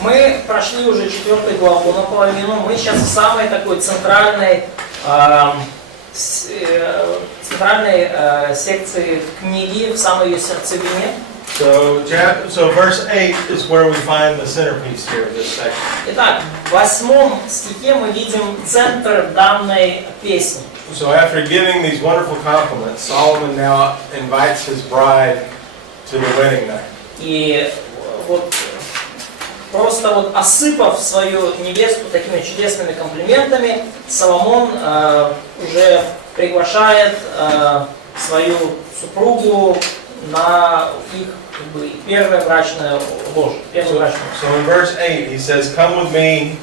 Мы прошли уже 4 главу наполовину. Мы сейчас в самой такой центральной секции книги, в самой ее сердцевине. So verse 8 is where we find the centerpiece here of this section. Итак, в 8 стихе мы видим центр данной песни. So after giving these wonderful compliments, Solomon now invites his bride to the wedding night. И вот просто вот осыпав свою невесту такими чудесными комплиментами, Соломон уже приглашает свою супругу на их первое брачное ложе. So in verse 8 he says, "Come with me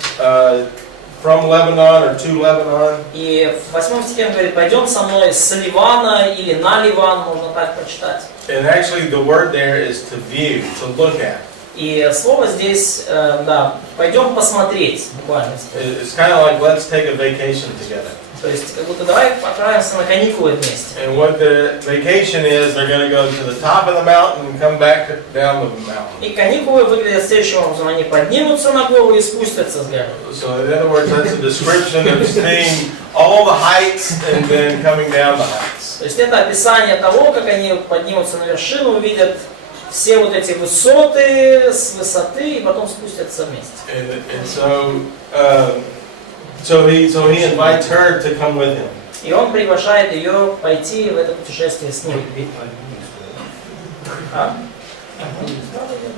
from Lebanon or to Lebanon." И в 8 стихе он говорит: пойдем со мной с Ливана или на Ливан, можно так прочитать. And actually the word there is to view, to look at. И слово здесь, да, пойдем посмотреть, буквально. It's kind of like let's take a vacation together. То есть, как будто давай отправимся на каникулы вместе. And what the vacation is, they're going to go to the top of the mountain and come back down the mountain. И каникулы выглядят следующим образом: они поднимутся на гору и спустятся с горы. So in other words, that's a description of seeing all the heights and then coming down the heights. То есть это описание того, как они поднимутся на вершину, увидят все вот эти высоты с высоты и потом спустятся вместе. So he invites her to come with him. И он приглашает ее пойти в это путешествие с ним.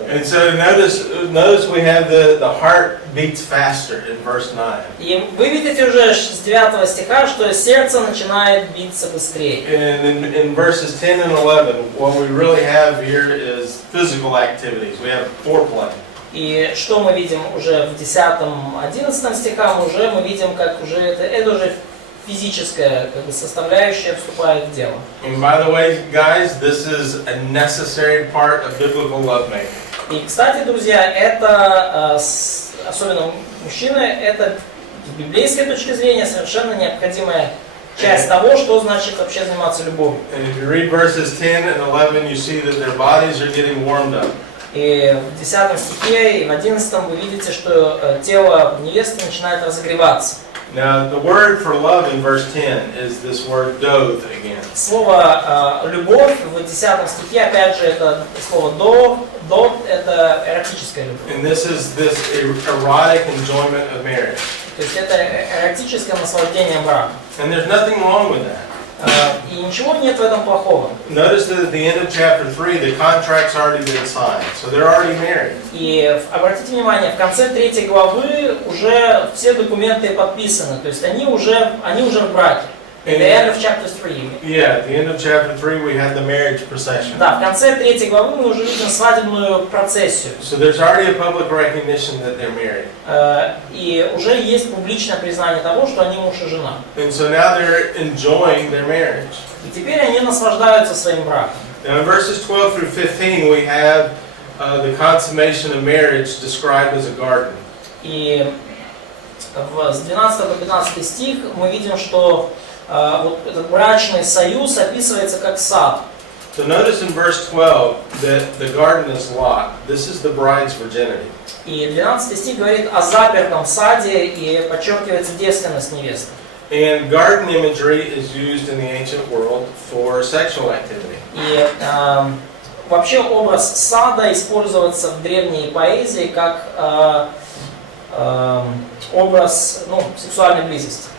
And so notice we have the heart beats faster in verse 9. И вы видите уже с 9 стиха, что сердце начинает биться быстрее. And in verses 10 and 11, what we really have here is physical activities. We have foreplay. И что мы видим уже в 10-11 стихах, мы видим, как уже это уже физическая составляющая вступает в дело. And by the way, guys, this is a necessary part of biblical lovemaking. И, кстати, друзья, это, особенно мужчины, это с библейской точки зрения совершенно необходимая часть того, что значит вообще заниматься любовью. And if you read verses 10 and 11, you see that their bodies are getting warmed up. И в 10 стихе и в 11 вы видите, что тело невесты начинает разогреваться. Now, the word for love in verse 10 is this word doth again. Слово любовь в 10 стихе, опять же, это слово дот, это эротическая любовь. And this is this erotic enjoyment of marriage. То есть это эротическое наслаждение брака. And there's nothing wrong with that. И ничего нет в этом плохого. Notice that at the end of chapter 3, the contract's already been signed, so they're already married. И обратите внимание, в конце 3 главы уже все документы подписаны, то есть они уже в браке. At the end of chapter 3. Yeah, at the end of chapter 3, we had the marriage procession. Да, в конце 3 главы мы уже видим свадебную процессию. So there's already a public recognition that they're married. И уже есть публичное признание того, что они муж и жена. And so now they're enjoying their marriage. И теперь они наслаждаются своим браком. Now in verses 12 through 15, we have the consummation of marriage described as a garden. И с 12 по 15 стих мы видим, что вот этот брачный союз описывается как сад. So notice in verse 12 that the garden is locked. This is the bride's virginity. И 12 стих говорит о запертом саде и подчеркивается девственность невесты. And garden imagery is used in the ancient world for sexual activity. И вообще образ сада использовался в древней поэзии как образ сексуальной близости.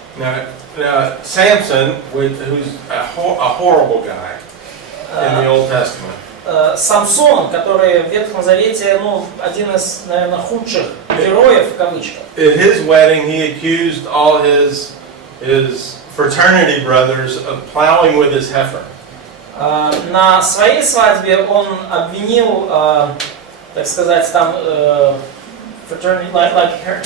Now Samson, who's a horrible guy in the Old Testament. Самсон, который в Ветхом Завете, один из, наверное, худших героев в кавычках. At his wedding, he accused all his fraternity brothers of plowing with his heifer. На своей свадьбе он обвинил, так сказать, там fraternity, like her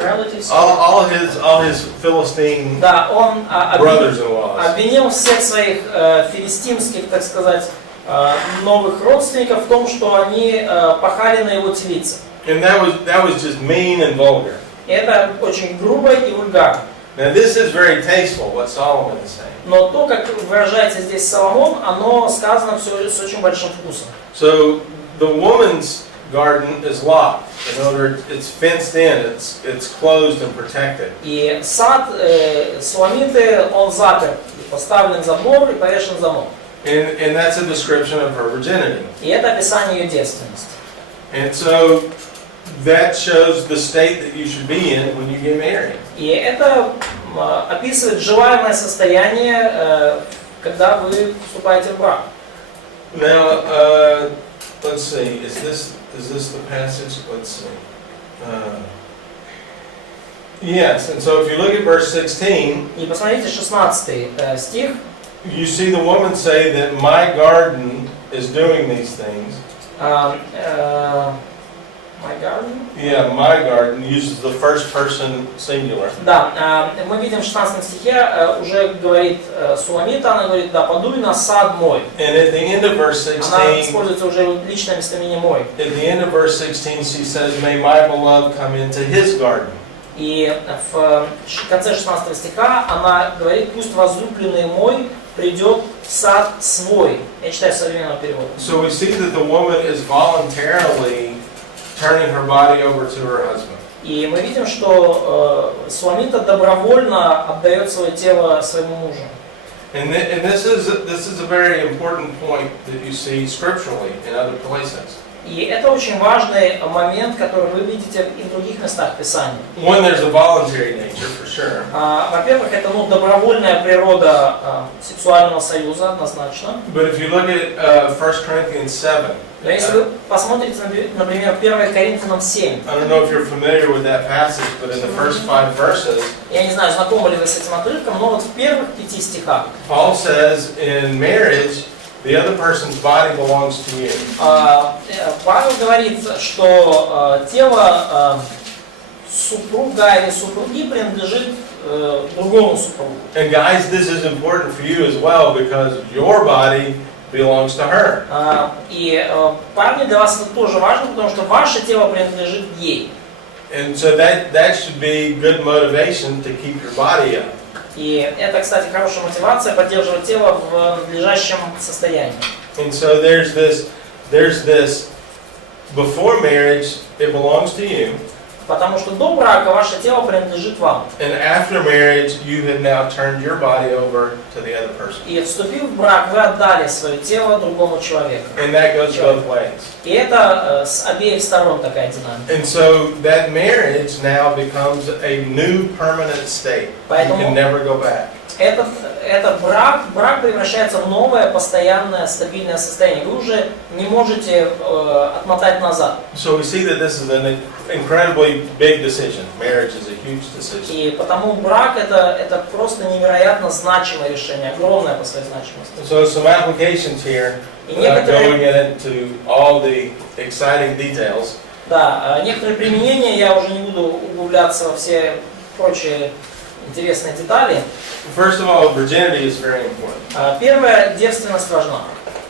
relatives. All his Philistine brothers-in-law. Обвинил всех своих филистимских, так сказать, новых родственников в том, что они пахали на его телице. And that was just mean and vulgar. И это очень грубо и вульгарно. Now this is very tasteful, what Solomon is saying. Но то, как выражается здесь Соломон, оно сказано все с очень большим вкусом. So the woman's garden is locked. In order, it's fenced in, it's closed and protected. И сад Суламиты, он заперт, поставлен забор и повешен замок. And that's a description of her virginity. И это описание ее девственности. And so that shows the state that you should be in when you get married. И это описывает желаемое состояние, когда вы вступаете в брак. Now, let's see. Is this the passage? Let's see. Yes. And so if you look at verse 16, И посмотрите 16 стих. you see the woman say that my garden is doing these things. My garden? Yeah, my garden uses the first person singular. Да, мы видим в 16 стихе, уже говорит Суламита, она говорит, да, подуй на сад мой. And at the end of verse Она 16, используется уже личное местоимение мой. at the end of verse 16, she says, "May my beloved come into his garden." И в конце 16 стиха она говорит, пусть возлюбленный мой придет в сад свой. Я читаю современного перевода. So we see that the woman is voluntarily turning her body over to her husband. И мы видим, что Суламита добровольно отдает свое тело своему мужу. And this is a very important point that you see scripturally in other places. И это очень важный момент, который вы видите и в других местах Писания. One, there's a voluntary nature for sure. Во-первых, это добровольная природа сексуального союза, однозначно. But if you look at 1 Corinthians 7, Но если вы посмотрите, например, 1 Коринфянам 7, I don't know if you're familiar with that passage, but in the first 5 verses, я не знаю, знакомы ли вы с этим отрывком, но вот в первых 5 стихах Paul says in marriage, the other person's body belongs to you. Павел говорит, что тело супруга или супруги принадлежит другому супругу. And guys, this is important for you as well because your body belongs to her. И парни, для вас это тоже важно, потому что ваше тело принадлежит ей. And so that should be good motivation to keep your body up. И это, кстати, хорошая мотивация поддерживать тело в надлежащем состоянии. And so there's this before marriage it belongs to you. Потому что до брака ваше тело принадлежит вам. And after marriage you have now turned your body over to the other person. И вступив в брак, вы отдали свое тело другому человеку. And that goes both ways. И это с обеих сторон такая динамика. And so that marriage now becomes a new permanent state. You can never go back. Этот брак превращается в новое, постоянное, стабильное состояние. Вы уже не можете отмотать назад. So we see that this is an incredibly big decision. Marriage is a huge decision. И потому брак это просто невероятно значимое решение, огромное по своей значимости. So some applications here, without going into all the exciting details. Да, некоторые применения, я уже не буду углубляться во все прочие интересные детали. First of all, virginity is very important. Первое, девственность важна.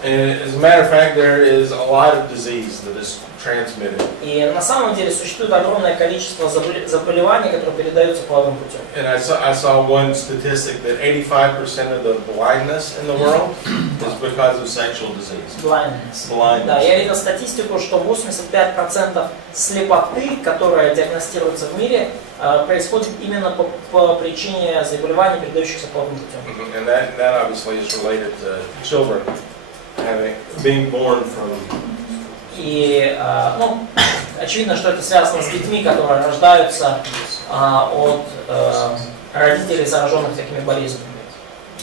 And as a matter of fact, there is a lot of disease that is transmitted. И на самом деле существует огромное количество заболеваний, которые передаются половым путем. And I saw one statistic that 85% of the blindness in the world is because of sexual disease. Blindness. Blindness. Да, я видел статистику, что 85% слепоты, которая диагностируется в мире, происходит именно по причине заболеваний, передающихся половым путем. And that obviously is related to children being born from. И очевидно, что это связано с детьми, которые рождаются от родителей, зараженных такими болезнями.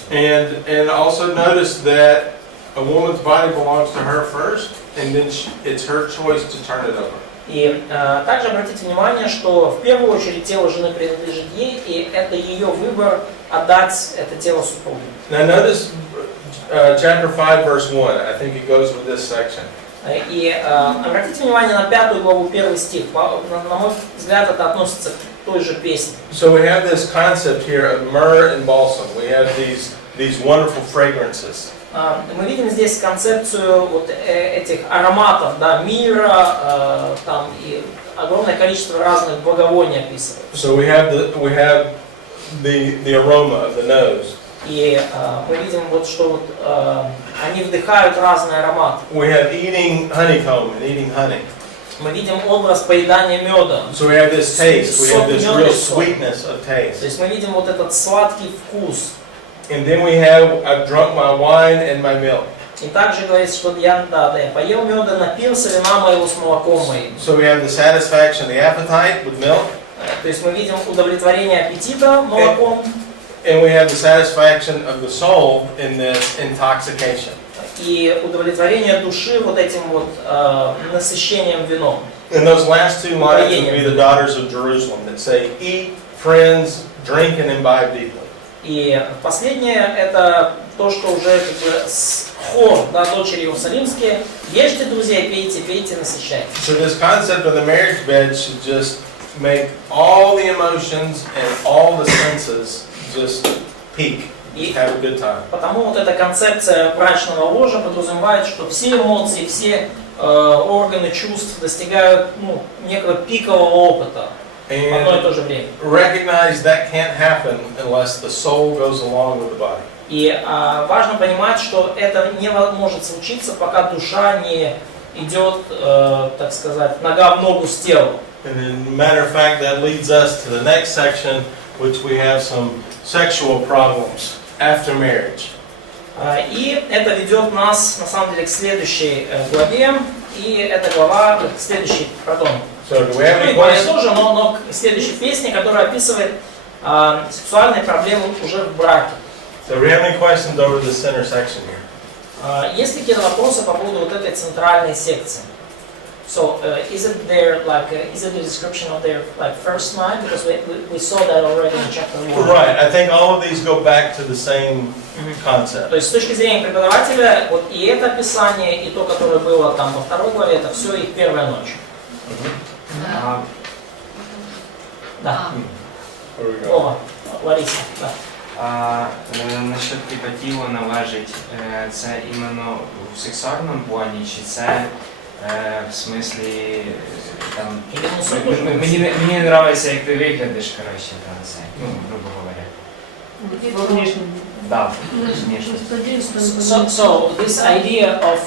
And also notice that a woman's body belongs to her first, and then it's her choice to turn it over. И также обратите внимание, что в первую очередь тело жены принадлежит ей, и это ее выбор отдать это тело супругу. Now notice chapter 5, verse 1. I think it goes with this section. И обратите внимание на 5 главу, 1 стих. На мой взгляд, это относится к той же песне. So we have this concept here of myrrh and balsam. We have these wonderful fragrances. Мы видим здесь концепцию вот этих ароматов, да, мира, там и огромное количество разных благовоний описывается. So we have the aroma of the nose. И мы видим вот что вот они вдыхают разные ароматы. We have eating honeycomb and eating honey. Мы видим образ поедания меда. So we have this taste, we have this Сок real меда, сок. sweetness of То taste. есть мы видим вот этот сладкий вкус. And then we have, I've drunk my wine and my milk. И также говорится, что я поел меда, напился вина моего с молоком моим. So we have the satisfaction, the appetite with milk, То есть мы видим удовлетворение аппетита молоком and we have the satisfaction of the soul in this intoxication. и удовлетворение души вот этим вот насыщением вином. And those last two lines would be the daughters of Jerusalem that say, eat, friends, drink and imbibe deeply. И последнее это то, что уже как бы хор, да, дочери Иерусалимские. Ешьте, друзья, пейте, пейте, насыщайтесь. So this concept of the marriage bed should just make all the emotions and all the senses just peak. Just have a good time. Потому вот эта концепция брачного ложа подразумевает, что все эмоции, все органы чувств достигают некого пикового опыта в одно и то же время. Recognize that can't happen unless the soul goes along with the body. И важно понимать, что это не может случиться, пока душа не идет, так сказать, нога в ногу с телом. And as a matter of fact, that leads us to the next section, which we have some sexual problems after marriage. И это ведет нас, на самом деле, к следующей главе. И эта глава, к следующей, So do we have any главе questions? тоже, но к следующей песне, которая описывает сексуальные проблемы уже в браке. So do we have any questions over the center section here? Есть ли какие-то вопросы по поводу вот этой центральной секции? So, is it the description of their first night? Because we saw that already in chapter 1. Right. I think all of these go back to the same concept. То есть с точки зрения преподавателя, вот и это описание, и то, которое было там во второй главе, это все их первая ночь. Да. Where we go? О, Лариса, да. Насчет тріпотілу належить, це іменно в сексуальному плані, чи це в смислі там мені не подобається, як ти виглядиш, коротше, там це, грубо говоря. Внешне. Да, внешне. So this idea of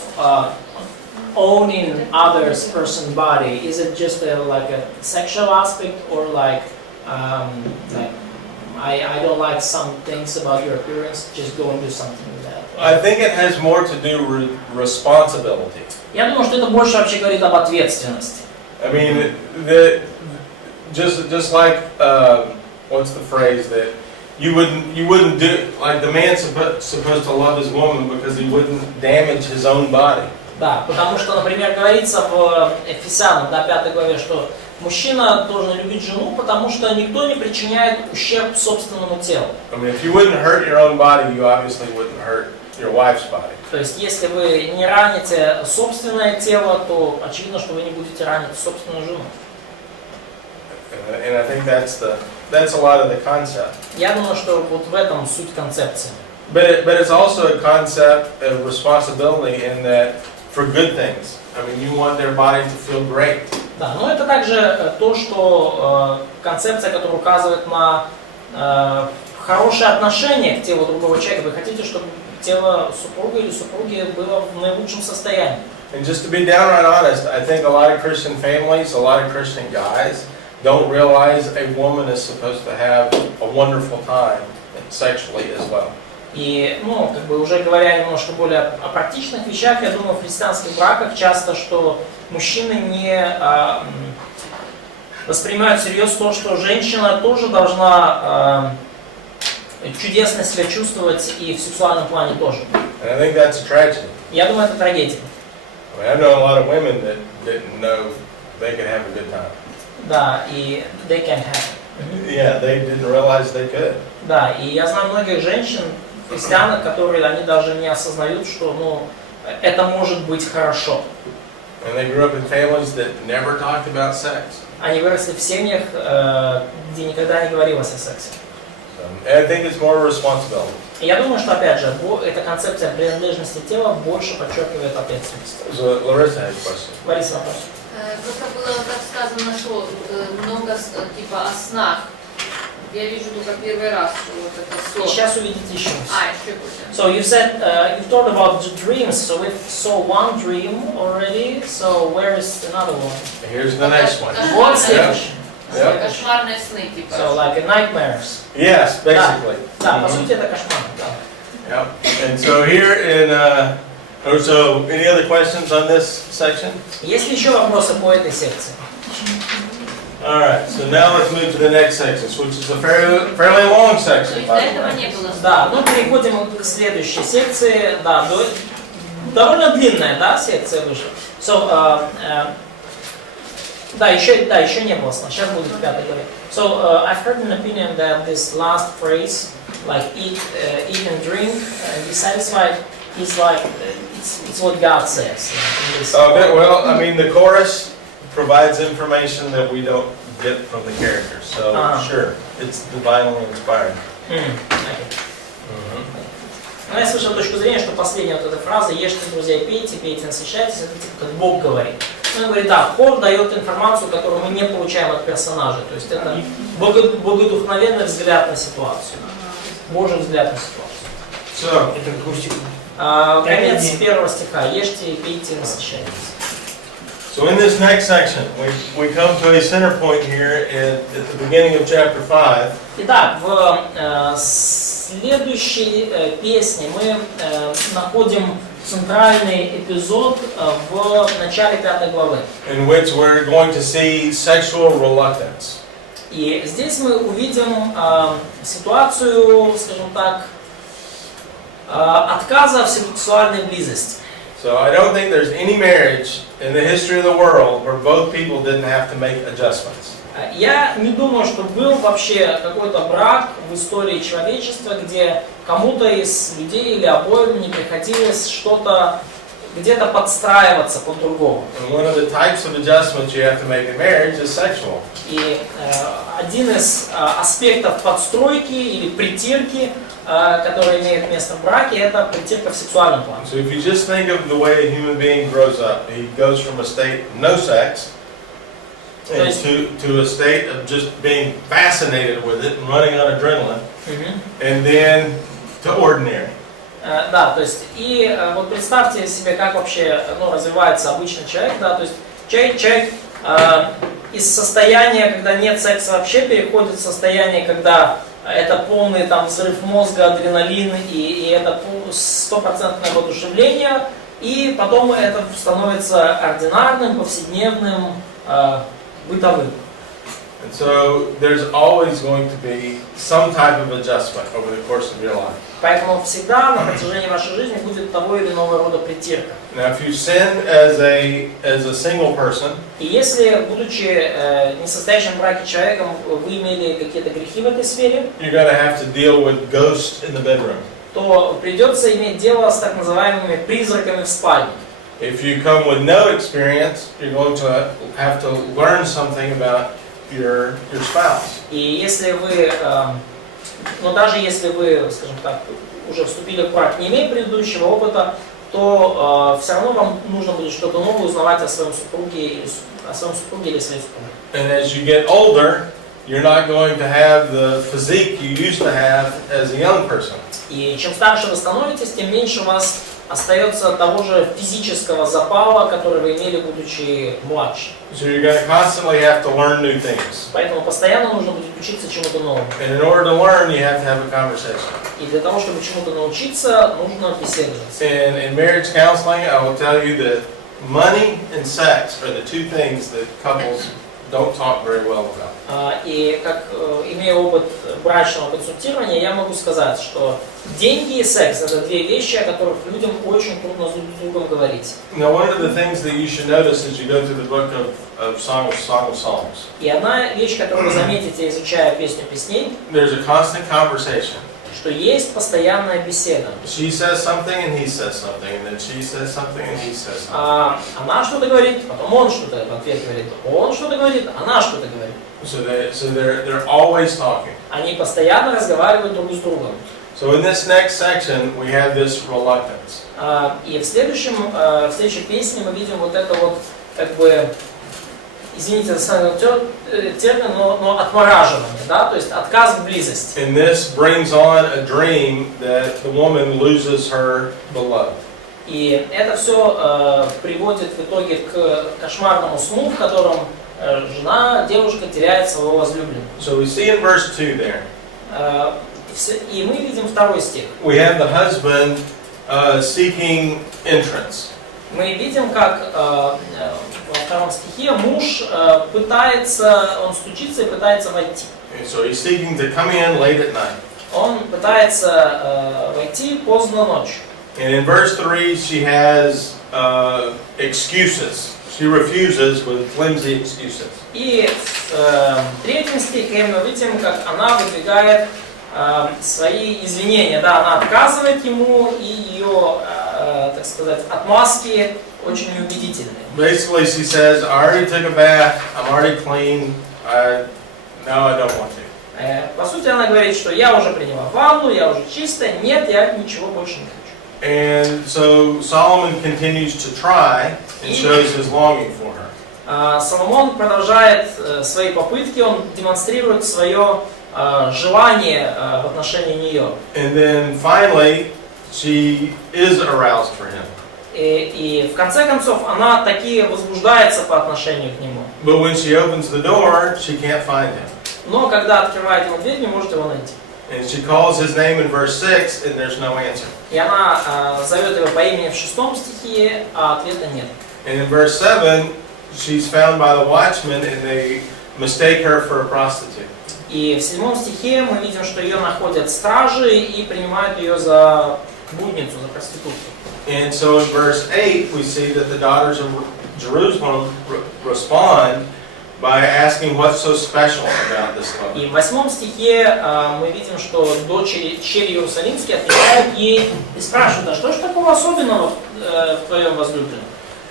owning others' person body, is it just like a sexual aspect, or like I don't like some things about your appearance, just go and do something with that? I think it has more to do with responsibility. Я думаю, что это больше вообще говорит об ответственности. I mean, just like what's the phrase that you wouldn't do, like the man's supposed to love his woman because he wouldn't damage his own body. Да, потому что, например, говорится в Ефесянам, на 5 главе, что мужчина должен любить жену, потому что никто не причиняет ущерб собственному телу. I mean, if you wouldn't hurt your own body, you obviously wouldn't hurt your wife's body. То есть, если вы не раните собственное тело, то очевидно, что вы не будете ранить собственную жену. And I think that's a lot of the concept. Я думаю, что вот в этом суть концепции. But it's also a concept of responsibility in that for good things. I mean, you want their body to feel great. Да, но это также то, что концепция, которая указывает на хорошее отношение к телу другого человека. Вы хотите, чтобы тело супруга или супруги было в наилучшем состоянии. And just to be downright honest, I think a lot of Christian families, a lot of Christian guys don't realize a woman is supposed to have a wonderful time sexually as well. И, как бы уже говоря немножко более о практичных вещах, я думаю, в христианских браках часто, что мужчины не воспринимают всерьез то, что женщина тоже должна чудесно себя чувствовать и в сексуальном плане тоже. And I think that's a tragedy. Я думаю, это трагедия. I mean, I know a lot of women that didn't know they could have a good time. Да, и they can have. Yeah, they didn't realize they could. Да, и я знаю многих женщин, христианок, которые они даже не осознают, что это может быть хорошо. And they grew up in families that never talked about sex. Они выросли в семьях, где никогда не говорилось о сексе. I think it's more responsibility. И я думаю, что опять же, эта концепция принадлежности тела больше подчеркивает ответственность. So Larissa has a question. Лариса, вопрос. Просто было так сказано, что много типа о снах. Я вижу только первый раз, что вот это И сон. сейчас увидите еще раз. Еще будет. So you said you talked about the dreams. So we saw one dream already. So where is another one? Here's the next one. Вот следующий. Yep. Кошмарные сны, типа. So like a nightmares. Yes, basically. Да, по сути это кошмар. Да. Yep. And so here in, so any other questions on this section? Есть ли еще вопросы по этой секции? All right, so now let's move to the next section, which is a fairly long То section. есть до этого не было. Да, ну переходим к следующей секции. Да, довольно длинная, да, секция вышла. So, да, еще не было сна. Сейчас будет в пятой главе. So, I've heard an opinion that this last phrase, like eat and drink and be satisfied, is like it's what God says. In this Okay, well, I mean, the chorus provides information that we don't get from the characters, so sure, it's divinely inspired. Okay. Но я слышал точку зрения, что последняя вот эта фраза «Ешьте, друзья, пейте, пейте, насыщайтесь», это типа как Бог говорит. Он говорит, да, хор дает информацию, которую мы не получаем от персонажа. То есть это богодухновенный взгляд на ситуацию. Божий взгляд на ситуацию. Конец первого стиха. Ешьте, пейте, насыщайтесь. So in this next section, we come to a center point here at the beginning of chapter 5. Итак, в следующей песне мы находим центральный эпизод в начале 5 главы. In which we're going to see sexual reluctance. И здесь мы увидим ситуацию, скажем так, отказа в сексуальной близости. So I don't think there's any marriage in the history of the world where both people didn't have to make adjustments. Я не думаю, что был вообще какой-то брак в истории человечества, где кому-то из людей или обоим не приходилось что-то где-то подстраиваться под другого. And one of the types of adjustments you have to make in marriage is sexual. И один из аспектов подстройки или притирки, который имеет место в браке, это притирка в сексуальном плане. So if you just think of the way a human being grows up, he goes from a state of no sex to a state of just being fascinated with it and running on adrenaline, and then to ordinary. Да, то есть и вот представьте себе, как вообще развивается обычный человек, да, то есть человек из состояния, когда нет секса вообще, переходит в состояние, когда это полный там взрыв мозга, адреналин и это стопроцентное воодушевление, и потом это становится ординарным, повседневным, бытовым. And so there's always going to be some type of adjustment over the course of your life. Поэтому всегда на протяжении вашей жизни будет того или иного рода притирка. Now, if you sin as a single person, И если, будучи не состоящим в браке человеком, вы имели какие-то грехи в этой сфере, you're going to have to deal with ghosts in the bedroom. то придется иметь дело с так называемыми призраками в спальне. If you come with no experience, you're going to have to learn something about your spouse. И если вы, но даже если вы, скажем так, уже вступили в брак, не имея предыдущего опыта, то все равно вам нужно будет что-то новое узнавать о своем супруге или своей супруге. And as you get older, you're not going to have the physique you used to have as a young person. И чем старше вы становитесь, тем меньше у вас остается того же физического запала, который вы имели, будучи младше. So you're going to constantly have to learn new things. Поэтому постоянно нужно будет учиться чему-то новому. And in order to learn, you have to have a conversation. И для того, чтобы чему-то научиться, нужно беседовать. And in marriage counseling, I will tell you that money and sex are the two things that couples don't talk very well about. И как имея опыт брачного консультирования, я могу сказать, что деньги и секс – это две вещи, о которых людям очень трудно друг с другом говорить. Now, one of the things that you should notice as you go through the book of Song of Songs, И одна вещь, которую вы заметите, изучая песню песней, there's a constant conversation. что есть постоянная беседа. She says something and he says something, and then she says something and he says something. Она что-то говорит, потом он что-то в ответ говорит, он что-то говорит, она что-то говорит. So they're always talking. Они постоянно разговаривают друг с другом. So in this next section, we have this reluctance. И в следующей песне мы видим вот это вот как бы извините за сленговый термин, но отмораживание, да, то есть отказ в близости. And this brings on a dream that the woman loses her beloved. И это все приводит в итоге к кошмарному сну, в котором девушка теряет своего возлюбленного. So we see in verse 2 there. И мы видим второй стих. We have the husband seeking entrance. Мы видим, как во втором стихе муж он стучится и пытается войти. And so he's seeking to come in late at night. Он пытается войти поздно ночью. And in verse 3 she has excuses. She refuses with flimsy excuses. И в третьем стихе мы видим, как она выдвигает свои извинения. Да, она отказывает ему, и ее, так сказать, отмазки очень неубедительные. Basically she says, I already took a bath, I'm already clean, now I don't want to. По сути, она говорит, что я уже приняла ванну, я уже чистая, нет, я ничего больше не хочу. And so Solomon continues to try and shows his longing for her. Соломон продолжает свои попытки, он демонстрирует свое желание в отношении нее. And then finally she is aroused for him. И в конце концов она таки возбуждается по отношению к нему. But when she opens the door, she can't find him. Но когда открывает ему дверь, не может его найти. And she calls his name in verse 6 and there's no answer. И она зовет его по имени в 6 стихе, а ответа нет. And in verse 7, she's found by the watchmen and they mistake her for a prostitute. И в 7 стихе мы видим, что ее находят стражи и принимают ее за блудницу, за проститутку. And so in verse 8, we see that the daughters of Jerusalem respond by asking what's so special about this woman. И в 8 стихе мы видим, что дочери Иерусалимские отвечают ей и спрашивают, а что же такого особенного в твоем возлюбленном?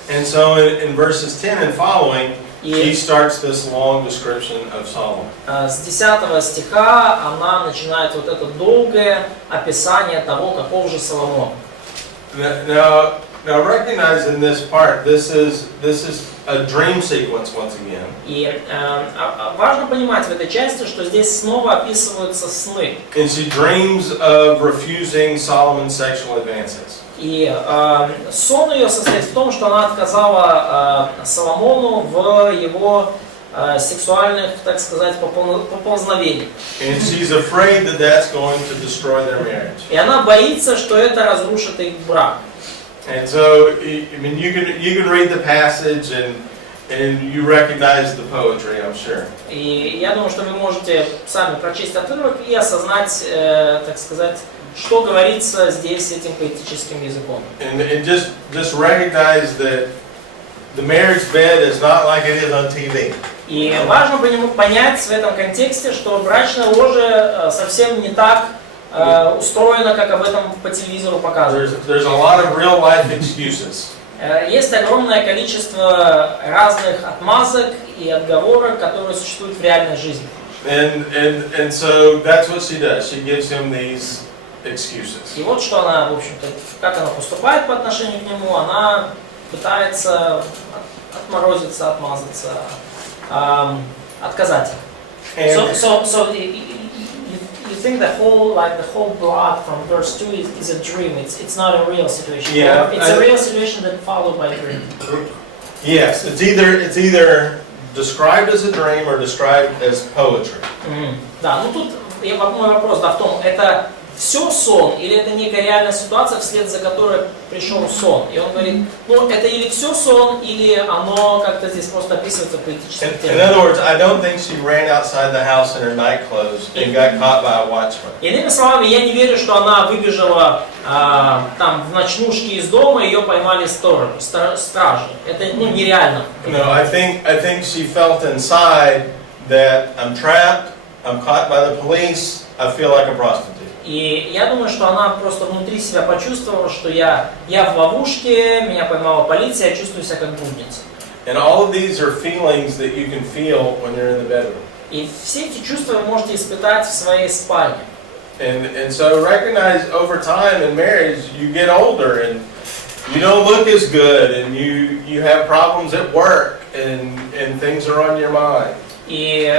And so in verses 10 and following, she starts this long description of Solomon. С 10 стиха она начинает вот это долгое описание того, каков же Соломон. Now recognize in this part, this is a dream sequence once again. И важно понимать в этой части, что здесь снова описываются сны. And she dreams of refusing Solomon's sexual advances. И сон ее состоит в том, что она отказала Соломону в его сексуальных, так сказать, поползновениях. And she's afraid that that's going to destroy their marriage. И она боится, что это разрушит их брак. And so, I mean, you can read the passage and you recognize the poetry, I'm sure. И я думаю, что вы можете сами прочесть отрывок и осознать, так сказать, что говорится здесь этим поэтическим языком. And just recognize that the marriage bed is not like it is on TV. И важно понять в этом контексте, что брачное ложе совсем не так устроено, как об этом по телевизору показывают. There's a lot of real life excuses. Есть огромное количество разных отмазок и отговорок, которые существуют в реальной жизни. And so that's what she does. She gives him these excuses. И вот что она, в общем-то, как она поступает по отношению к нему, она пытается отморозиться, отмазаться, отказать. So you think the whole plot from verse 2 is a dream. It's not a real situation. Yeah, It's a real situation that followed by a dream. Yes, it's either described as a dream or described as poetry. Да, ну тут мой вопрос в том, это все сон или это некая реальная ситуация, вслед за которой пришел сон. И он говорит, ну это или все сон, или оно как-то здесь просто описывается поэтическим In other words, I don't think she ran outside the house in her night clothes and got caught by a watchman. Иными словами, я не верю, что она выбежала там в ночнушке из дома, ее поймали стражи. Это нереально. No, I think she felt inside that I'm trapped, I'm caught by the police, I feel like a prostitute. И я думаю, что она просто внутри себя почувствовала, что я в ловушке, меня поймала полиция, я чувствую себя как блудница. And all of these are feelings that you can feel when you're in the bedroom. И все эти чувства вы можете испытать в своей спальне. And so recognize over time in marriage, you get older and you don't look as good and you you have problems at work and things are on your mind. И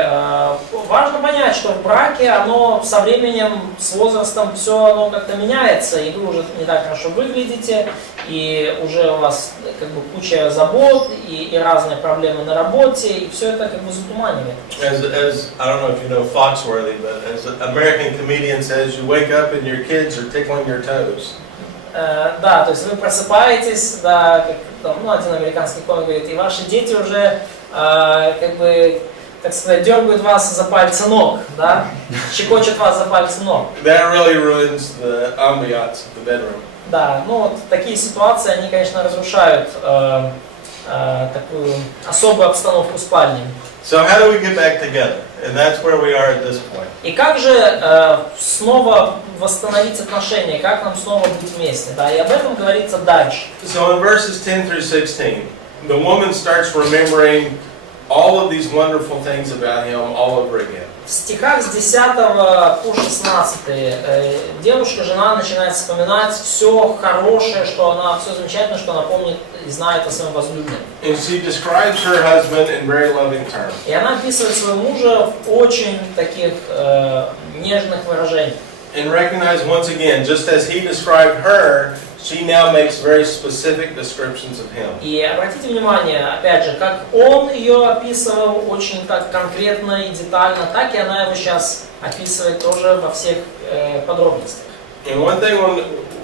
важно понять, что в браке оно со временем, с возрастом все оно как-то меняется, и вы уже не так хорошо выглядите, и уже у вас как бы куча забот, и разные проблемы на работе, и все это как бы затуманивает. As I don't know if you know Foxworthy, but as an American comedian says, you wake up and your kids are tickling your toes. Да, то есть вы просыпаетесь, да, как там, один американский комик говорит, и ваши дети уже как бы, так сказать, дергают вас за пальцы ног, да, щекочут вас за пальцы ног. That really ruins the ambiance of the bedroom. Да, ну вот такие ситуации, они, конечно, разрушают такую особую обстановку спальни. So how do we get back together? And that's where we are at this point. И как же снова восстановить отношения, как нам снова быть вместе, да, и об этом говорится дальше. So in verses 10 through 16, the woman starts remembering all of these wonderful things about him all over again. В стихах с 10 по 16 девушка, жена, начинает вспоминать все хорошее, что она, все замечательное, что она помнит и знает о своем возлюбленном. And she describes her husband in very loving terms. И она описывает своего мужа в очень таких нежных выражениях. And recognize once again, just as he described her, she now makes very specific descriptions of him. И обратите внимание, опять же, как он ее описывал очень так конкретно и детально, так и она его сейчас описывает тоже во всех подробностях. And one thing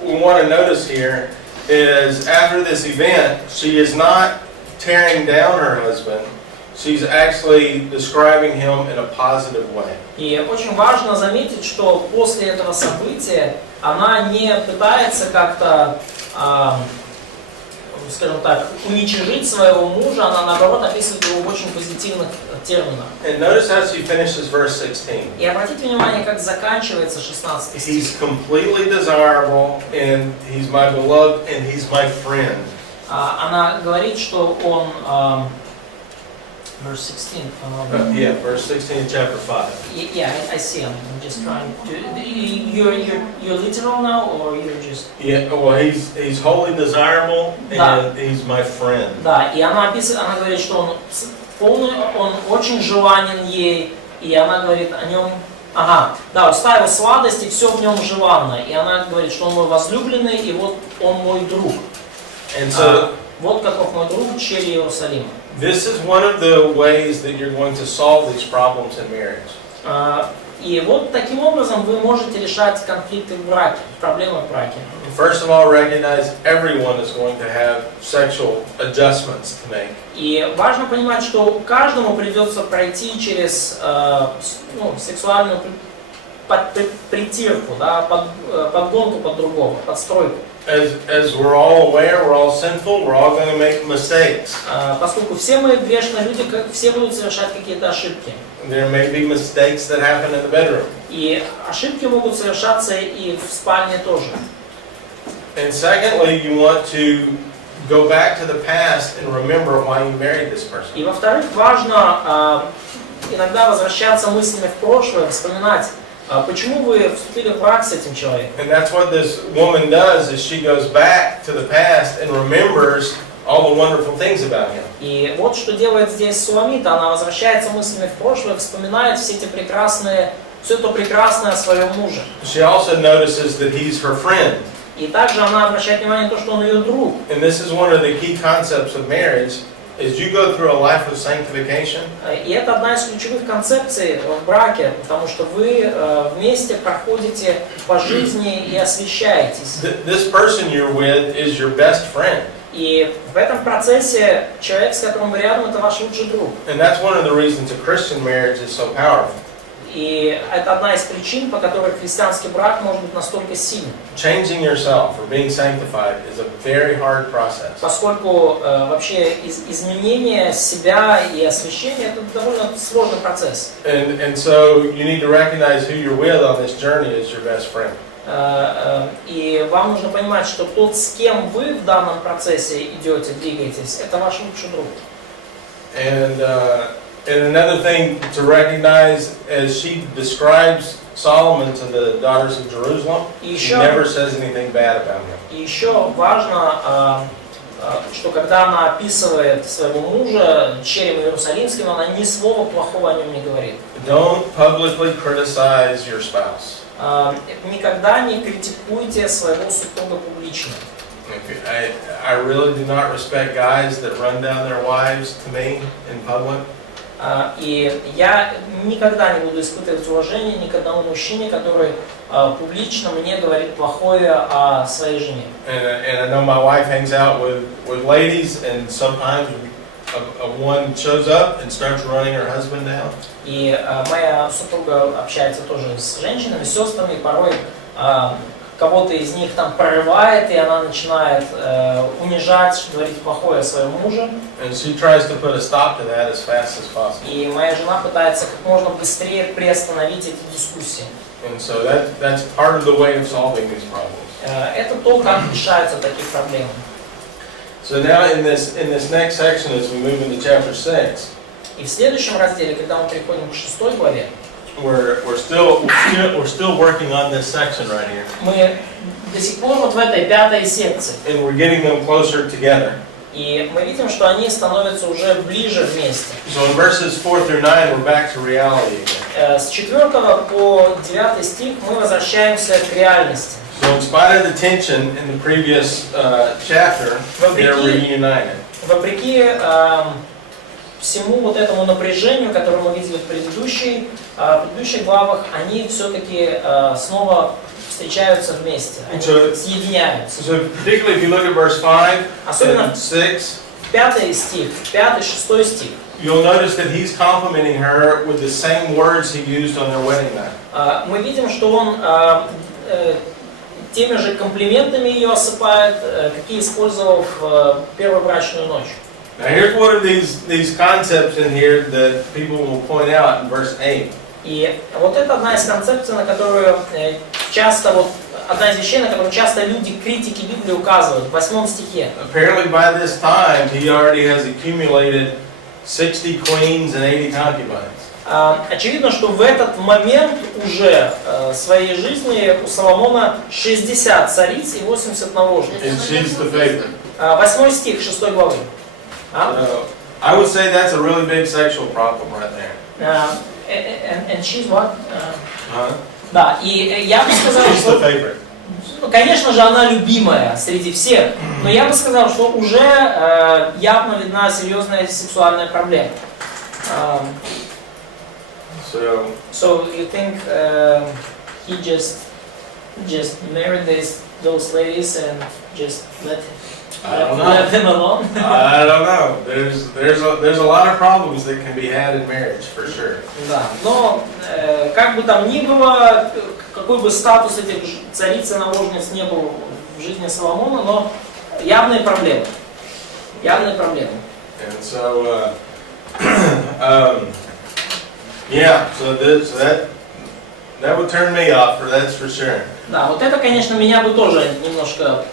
we want to notice here is after this event, she is not tearing down her husband. She's actually describing him in a positive way. И очень важно заметить, что после этого события она не пытается как-то, скажем так, уничижить своего мужа, она наоборот описывает его в очень позитивных терминах. And notice how she finishes verse 16. И обратите внимание, как заканчивается 16 стих. He's completely desirable, and he's my beloved, and he's my friend. Она говорит, что он verse 16. Yeah, verse 16 of chapter 5. Yeah, I see. I'm just trying to. You're literal now, or you're just. Yeah, well, he's wholly desirable, and he's my friend. Да, и она описывает, она говорит, что он полный, он очень желанен ей, и она говорит о нем. Ага, да, уста его сладости, все в нем желанно, и она говорит, что он мой возлюбленный, и вот он мой друг. And so, вот каков мой друг, черри Иерусалима. this is one of the ways that you're going to solve these problems in marriage. И вот таким образом вы можете решать конфликты в браке, проблемы в браке. First of all, recognize everyone is going to have sexual adjustments to make. И важно понимать, что каждому придется пройти через сексуальную притирку, да, подгонку под другого, подстройку. As we're all aware, we're all sinful, we're all going to make mistakes. Поскольку все мы грешные люди, все будут совершать какие-то ошибки. There may be mistakes that happen in the bedroom. И ошибки могут совершаться и в спальне тоже. And secondly, you want to go back to the past and remember why you married this person. И во-вторых, важно иногда возвращаться мыслями в прошлое, вспоминать, почему вы вступили в брак с этим человеком. And that's what this woman does, is she goes back to the past and remembers all the wonderful things about him. И вот что делает здесь Суламита, она возвращается мыслями в прошлое, вспоминает все это прекрасное о своем муже. She also notices that he's her friend. И также она обращает внимание на то, что он ее друг. And this is one of the key concepts of marriage, is you go through a life of sanctification. И это одна из ключевых концепций в браке, потому что вы вместе проходите по жизни и освящаетесь. This person you're with is your best friend. И в этом процессе человек, с которым вы рядом, это ваш лучший друг. And that's one of the reasons a Christian marriage is so powerful. И это одна из причин, по которой христианский брак может быть настолько сильным. Changing yourself or being sanctified is a very hard process. Поскольку вообще изменение себя и освящение это довольно сложный процесс. And so you need to recognize who you're with on this journey as your best friend. И вам нужно понимать, что тот, с кем вы в данном процессе идете, двигаетесь, это ваш лучший друг. And another thing to recognize, as she describes Solomon to the daughters of Jerusalem, she never says anything bad about him. И еще важно что когда она описывает своего мужа черем Иерусалимским, она ни слова плохого о нем не говорит. Don't publicly criticize your spouse. Никогда не критикуйте своего супруга публично. I really do not respect guys that run down their wives to me in public. И я никогда не буду испытывать уважение ни к одному мужчине, который публично мне говорит плохое о своей жене. And I know my wife hangs out with ladies, and sometimes one shows up and starts running her husband down. И моя супруга общается тоже с женщинами, с сестрами, и порой кого-то из них там прорывает, и она начинает унижать, говорить плохое о своем муже. And she tries to put a stop to that as fast as possible. И моя жена пытается как можно быстрее приостановить эти дискуссии. And so that's part of the way of solving these problems. Это то, как решаются такие проблемы. So now in this next section, as we move into chapter 6, И в следующем разделе, когда мы переходим к 6 главе, we're still working on this section right here, мы до сих пор вот в этой 5 секции. and we're getting them closer together. И мы видим, что они становятся уже ближе вместе. So in verses 4 through 9, we're back to reality again. С 4 по 9 стих мы возвращаемся к реальности. So in spite of the tension in the previous chapter, they're reunited. Вопреки всему вот этому напряжению, которое мы видели в предыдущих главах, они все-таки снова встречаются вместе, они съединяются. So particularly if you look at verse 5 Особенно and 6, 5 стих, 5-6 стих. you'll notice that he's complimenting her with the same words he used on their wedding night. Мы видим, что он теми же комплиментами ее осыпает, какие использовал в первую брачную ночь. Now here's one of these concepts in here that people will point out in verse 8. И вот это одна из концепций, на которую часто, одна из вещей, на которую часто люди, критики Библии указывают в 8 стихе. Apparently by this time he already has accumulated 60 queens and 80 concubines. Очевидно, что в этот момент уже своей жизни у Соломона 60 цариц и 80 наложниц. And she's the favorite. 8 стих 6 главы. So I would say that's a really big sexual problem right there. And she's what? Huh? Да, и я бы сказал, She's the что, favorite. конечно же, она любимая среди всех, но я бы сказал, что уже явно видна серьезная сексуальная проблема. So you think he just married those ladies and just let them alone? I don't know. There's a lot of problems that can be had in marriage for sure. Да, но как бы там ни было, какой бы статус этих цариц и наложниц не был в жизни Соломона, но явные проблемы. Явные проблемы. And so yeah, so that would turn me off, that's for sure. Да, вот это, конечно, меня бы тоже немножко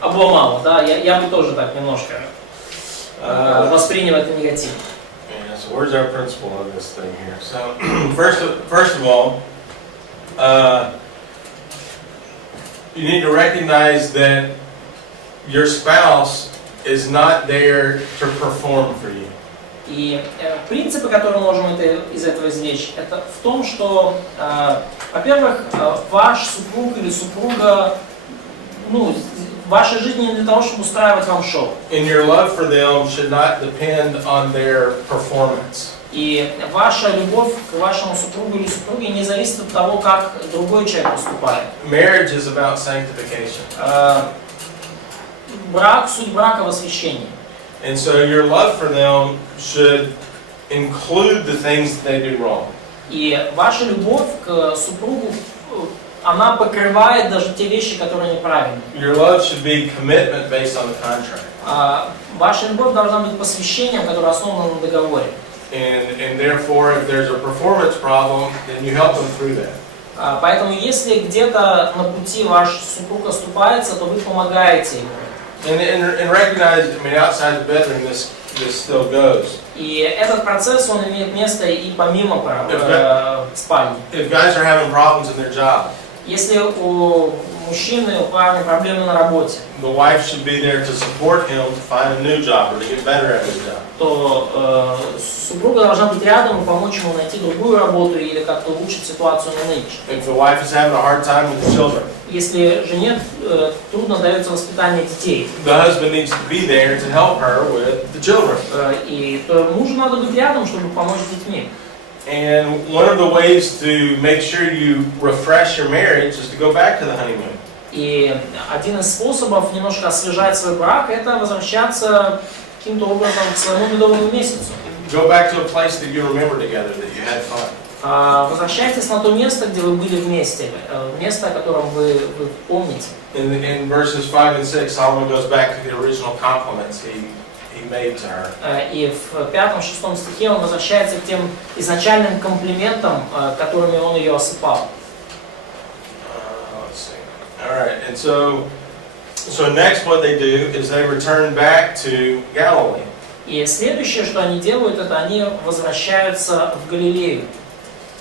обломало, да, я бы тоже так немножко воспринял это негативно. Yeah, so where's our principle of this thing here? So first of all, you need to recognize that your spouse is not there to perform for you. И принципы, которые мы можем из этого извлечь, это в том, что, во-первых, ваш супруг или супруга, в вашей жизни не для того, чтобы устраивать вам шоу. And your love for them should not depend on their performance. И ваша любовь к вашему супругу или супруге не зависит от того, как другой человек поступает. Marriage is about sanctification. Суть брака в освящении. And so your love for them should include the things that they do wrong. И ваша любовь к супругу, она покрывает даже те вещи, которые неправильны. Your love should be commitment based on the contract. Ваша любовь должна быть посвящением, которое основано на договоре. And therefore, if there's a performance problem, then you help them through that. Поэтому, если где-то на пути ваш супруг оступается, то вы помогаете ему. And recognize, outside the bedroom, this still goes. И этот процесс, он имеет место и помимо спальни. If guys are having problems in their job, Если у мужчины, у парня проблемы на работе, the wife should be there to support him to find a new job or to get better at his job. то супруга должна быть рядом и помочь ему найти другую работу или как-то улучшить ситуацию на нынешней. If the wife is having a hard time with the children, Если жене трудно дается воспитание детей, the husband needs to be there to help her with the children. и то мужу надо быть рядом, чтобы помочь с детьми. And one of the ways to make sure you refresh your marriage is to go back to the honeymoon. И один из способов немножко освежать свой брак — это возвращаться каким-то образом к своему медовому месяцу. Go back to a place that you remember together, that you had fun. Возвращайтесь на то место, где вы были вместе, место, о котором вы помните. In verses 5 and 6, Solomon goes back to the original compliments he made to her. И в 5-6 стихе он возвращается к тем изначальным комплиментам, которыми он ее осыпал. Let's see. All right, and so next what they do is they return back to Galilee. И следующее, что они делают, это они возвращаются в Галилею.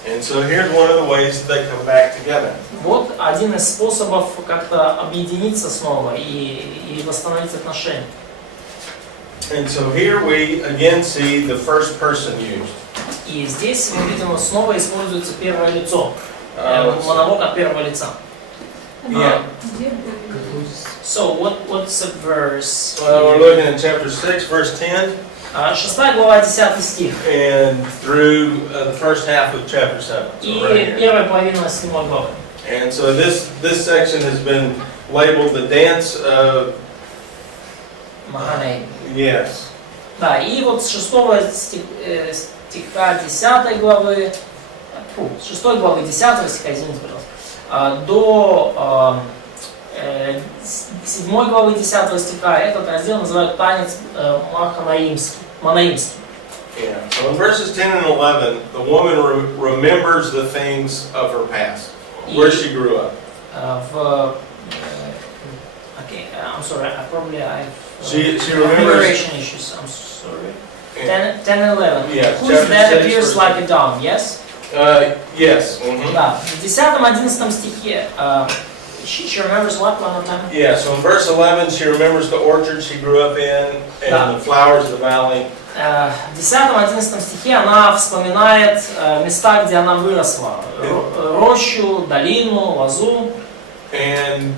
And so here's one of the ways that they come back together. Вот один из способов как-то объединиться снова и восстановить отношения. And so here we again see the first person used. И здесь мы видим, снова используется первое лицо, Let's see. монолог от первого лица. Yeah. So what's the verse? We're looking at chapter 6, verse 10, 6 глава, 10 стих. and through the first half of chapter 7. So И right here. первая половина 7 главы. And so this section has been labeled the dance of Маханей. yes. Да, и вот с 6 стиха 10 главы, с 6 главы 10 стиха, извините, пожалуйста, до 7 главы 10 стиха этот раздел называют танец Манаимский. Yeah. So in verses 10 and 11, the woman remembers the things of her past, where she grew up. Okay, I'm sorry, I She have remembers. memorization issues. I'm sorry. 10 and 11. Yeah, Who's chapter that 6, appears verse like a dawn? Yes. Yes. Mm-hmm. Да. В 10-11 стихе she remembers what one more time? Yeah. So in verse 11, she remembers the orchard she grew up in and Да. the flowers of the valley. В 10-11 стихе она вспоминает места, где она выросла. Рощу, долину, лозу. And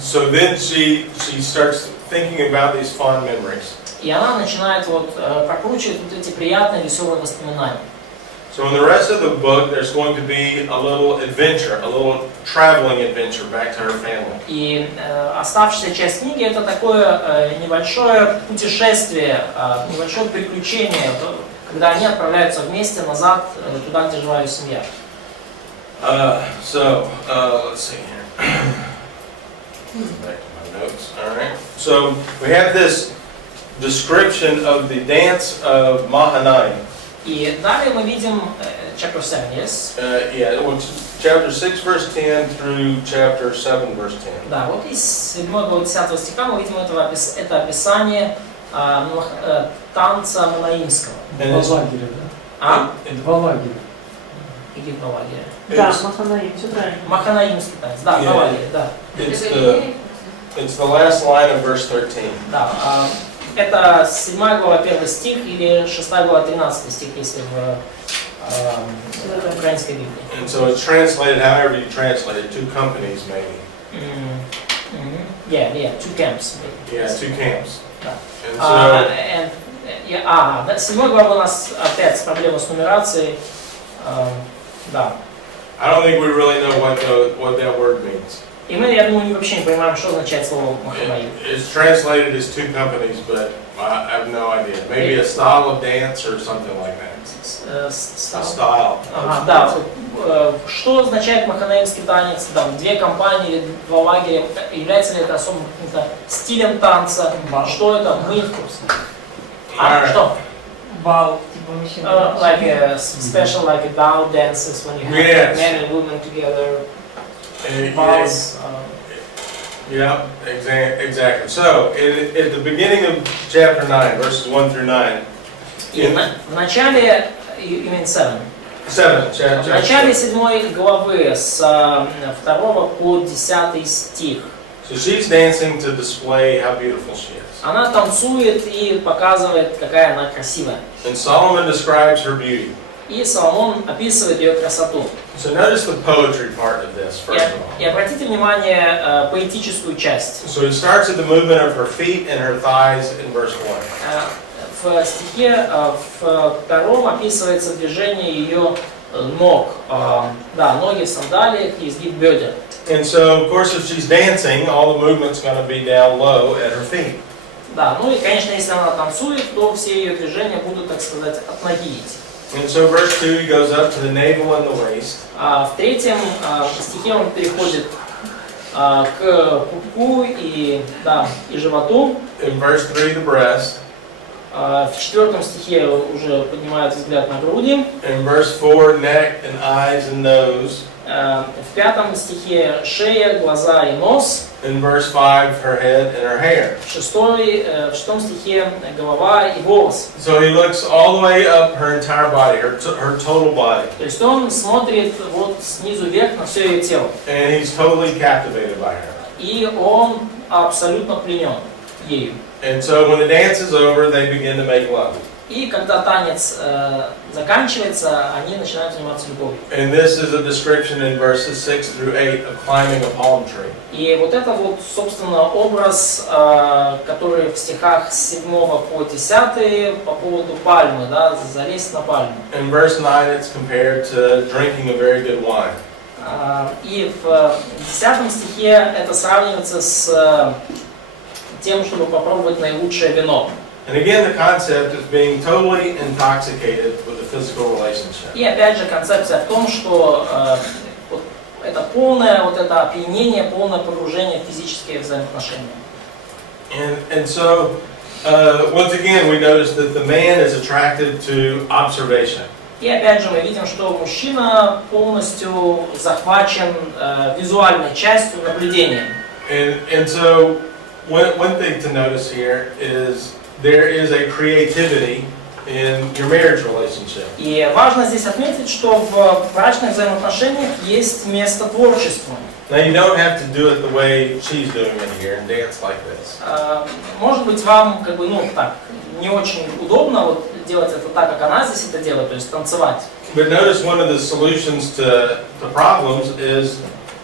so then she starts thinking about these fond memories. И она начинает прокручивать вот эти приятные, веселые воспоминания. So in the rest of the book, there's going to be a little adventure, a little traveling adventure back to her family. И оставшаяся часть книги — это такое небольшое путешествие, небольшое приключение, когда они отправляются вместе назад туда, где жила ее семья. Let's see here. Back to my notes. All right. So we have this description of the dance of Mahanaim. И далее мы видим chapter 7, yes? Yeah, chapter 6, verse 10 through chapter 7, verse 10. Да, вот из 7 до 10 стиха мы видим это описание танца Манаимского. Два лагеря, да? Два лагеря. Какие два лагеря? Да, Маханаим, все правильно. Маханаимский танец, да, два лагеря, да. It's the last line of verse 13. Да, это 7 глава 1 стих или 6 глава 13 стих, если в украинской Библии. And so it's translated however you translate it, two companies maybe. Yeah, two camps. Maybe. Yeah, two camps. Да. And so, 7 глава у нас опять проблема с нумерацией. Да. I don't think we really know what that word means. И мы, я думаю, вообще не понимаем, что означает слово Маханаим. It's translated as two companies, but I have no idea. Maybe a style of dance or something like that. A style. Ага, да. Что означает маханаимский танец? Там две компании или два лагеря. Является ли это особым каким-то стилем танца? Что это? Мы в курсе. Что? Бал, типа мужчина. Like a special, like a ball dances when you have Yes. men and women together. Yes. Yeah, exactly. So, at the beginning of chapter 9, verses 1 through 9, И в начале, you mean 7? В начале 7 главы с 2 по 10 стих. So she's dancing to display how beautiful she is. Она танцует и показывает, какая она красивая. And Solomon describes her beauty. И Соломон описывает ее красоту. So notice the poetry part of this first of all. И обратите внимание поэтическую часть. So it starts at the movement of her feet and her thighs in verse 1. В стихе втором описывается движение ее ног. Да, ноги в сандалиях и изгиб бедер. And so, of course, if she's dancing, all the movement's going to be down low at her feet. Да, ну и, конечно, если она танцует, то все ее движения будут, так сказать, от ноги идти. And so, verse 2, he goes up to the navel and the waist. В третьем стихе он переходит к пупку и животу. In verse 3, the breast. В четвертом стихе уже поднимается взгляд на груди. In verse 4, neck and eyes and nose. В пятом стихе шея, глаза и нос. In verse 5, her head and her hair. В шестом стихе голова и волосы. So he looks all the way up her entire body, her total body. То есть он смотрит вот снизу вверх на все ее тело. And he's totally captivated by her. И он абсолютно пленен ею. And so when the dance is over, they begin to make love. И когда танец заканчивается, они начинают заниматься любовью. And this is a description in verses 6 through 8 of climbing a palm tree. И вот это вот, собственно, образ, который в стихах с 7 по 10 по поводу пальмы, да, залезть на пальму. In verse 9, it's compared to drinking a very good wine. И в 10 стихе это сравнивается с тем, чтобы попробовать наилучшее вино. And again, the concept is being totally intoxicated with a physical relationship. И опять же концепция в том, что это полное вот это опьянение, полное погружение в физические взаимоотношения. And so, once again, we notice that the man is attracted to observation. И опять же мы видим, что мужчина полностью захвачен визуальной частью наблюдения. And so, one thing to notice here is there is a creativity in your marriage relationship. И важно здесь отметить, что в брачных взаимоотношениях есть место творчеству. Now you don't have to do it the way she's doing it here and dance like this. Может быть, вам как бы, так, не очень удобно вот делать это так, как она здесь это делает, то есть танцевать. But notice one of the solutions to problems is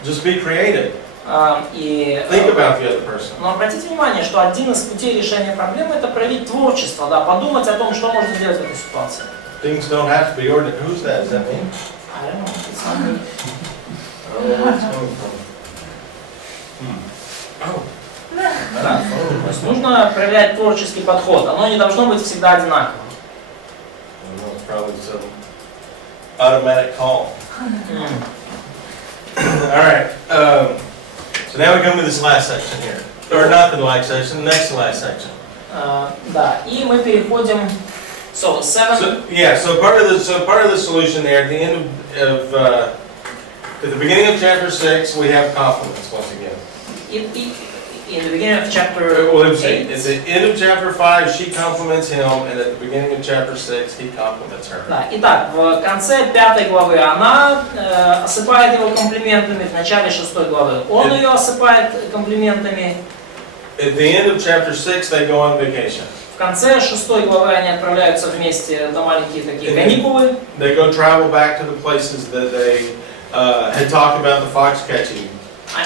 just be creative. Think about the other person. Но обратите внимание, что один из путей решения проблемы — это проявить творчество, да, подумать о том, что можно сделать в этой ситуации. Things don't have to be ordinary. Who's that? Is that me? I don't know. It's not me. I don't know where it's coming from. Oh. Да. То есть нужно проявлять творческий подход. Оно не должно быть всегда одинаковым. It's probably some automatic call. All right. So now we come to this last section here, or not the last section, the next to last section. Да. И мы переходим. So part of the solution there at the end of at the beginning of chapter 6 we have compliments once again. In the beginning of chapter 8. At the end of chapter 5 she compliments him, and at the beginning of chapter 6 he compliments her. Да. Итак, в конце 5 главы она осыпает его комплиментами, в начале 6 главы он ее осыпает комплиментами. At the end of chapter 6 they go on vacation. В конце 6 главы они отправляются вместе на маленькие такие каникулы. They go travel back to the places that they had talked about the fox catching.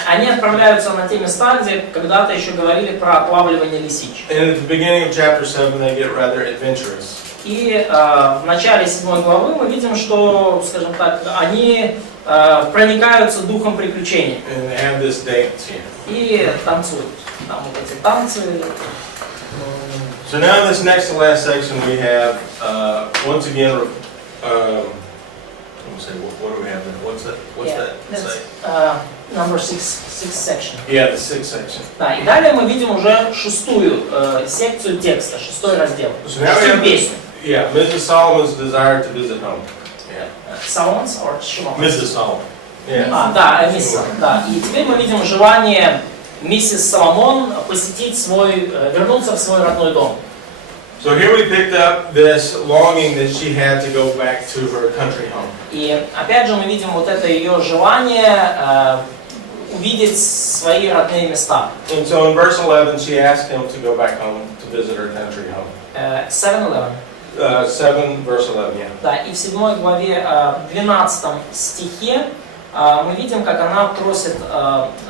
Они отправляются на те места, где когда-то еще говорили про отлавливание лисичек. And at the beginning of chapter 7 they get rather adventurous. И в начале 7 главы мы видим, что, скажем так, они проникаются духом приключений. And have this dance here. И танцуют. Там вот эти танцы. So now in this next to last section we have once again what do we have there? What's that say? Number 6 section. Yeah, the 6th section. Да, и далее мы видим уже шестую секцию текста, 6 раздел. Шестую песню. Yeah, Mrs. Solomon's desire to visit home. Yeah. Solomon's or Shimon? Mrs. Solomon. Yeah. Да, миссис. Да. И теперь мы видим желание миссис Соломон посетить вернуться в свой родной дом. So here we picked up this longing that she had to go back to her country home. И опять же мы видим вот это ее желание увидеть свои родные места. And so in verse 11, she asked him to go back home to visit her country home. 7:11. 7 verse 11, yeah. Да, и в 7 главе 12 стихе мы видим, как она просит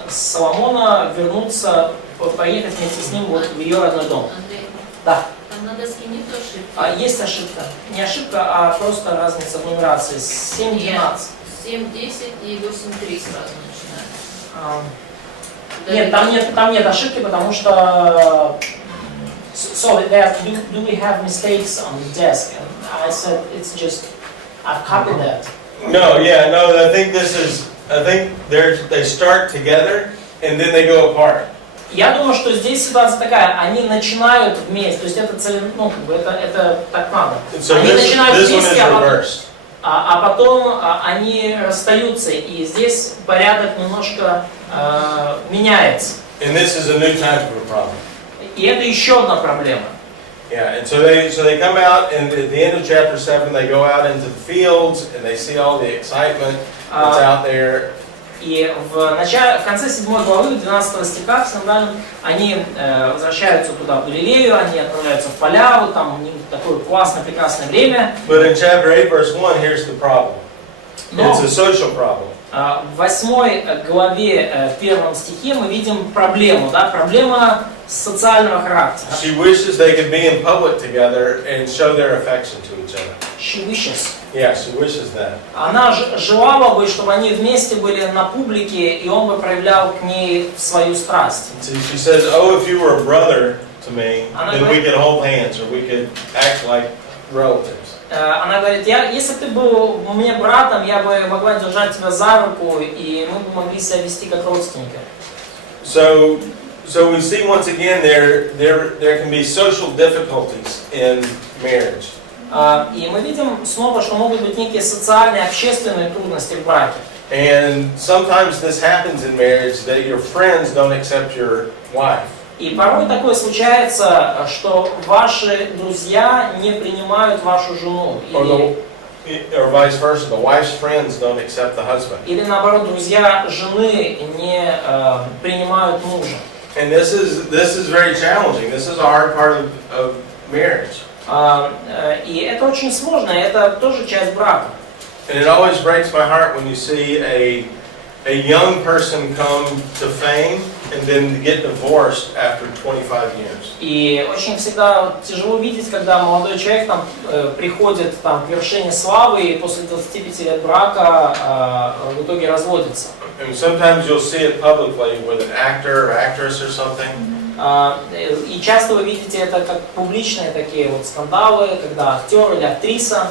Соломона вернуться, поехать вместе с ним вот в ее родной дом. Андрей, Да. там на доске нет ошибки. Есть ошибка. Не ошибка, а просто разница в нумерации. 7:12. 7:10 и 8:3 сразу начинается. Нет, там нет ошибки, потому что so do we have mistakes on the desk? And I said it's just I've copied that. No, I think they start together and then they go apart. Я думаю, что здесь ситуация такая, они начинают вместе, то есть это это так надо. So Они начинают this one вместе, is reversed. а потом они расстаются, и здесь порядок немножко меняется. And this is a new type of a problem. И это еще одна проблема. Yeah, and so they come out, and at the end of chapter 7, they go out into the fields, and they see all the excitement that's out there. И в конце 7 главы, 12 стиха, в самом они возвращаются туда, в Галилею, они отправляются в поля, вот там у них такое классное, прекрасное время. But in chapter 8, verse 1, here's the problem. Но It's a social problem. в 8 главе, 1 стихе мы видим проблему, да, проблема социального характера. She wishes they could be in public together and show their affection to each other. She wishes. Yeah, she wishes that. Она желала бы, чтобы они вместе были на публике, и он бы проявлял к ней свою страсть. So she says, "Oh, if you were a brother to me, then we could hold hands, or we could act like relatives." Она говорит, если бы ты был мне братом, я бы могла держать тебя за руку, и мы бы могли себя вести как родственники. So we see once again there can be social difficulties in marriage. И мы видим снова, что могут быть некие социальные, общественные трудности в браке. And sometimes this happens in marriage that your friends don't accept your wife. И порой такое случается, что ваши друзья не принимают вашу жену. Or vice versa, the wife's friends don't accept the husband. Или наоборот, друзья жены не принимают мужа. And this is very challenging. This is a hard part of marriage. И это очень сложно, это тоже часть брака. And it always breaks my heart when you see a young person come to fame and then get divorced after 25 years. И очень всегда тяжело видеть, когда молодой человек там приходит там к вершине славы и после 25 лет брака в итоге разводится. And sometimes you'll see it publicly with an actor or actress or something. И часто вы видите это как публичные такие вот скандалы, когда актер или актриса.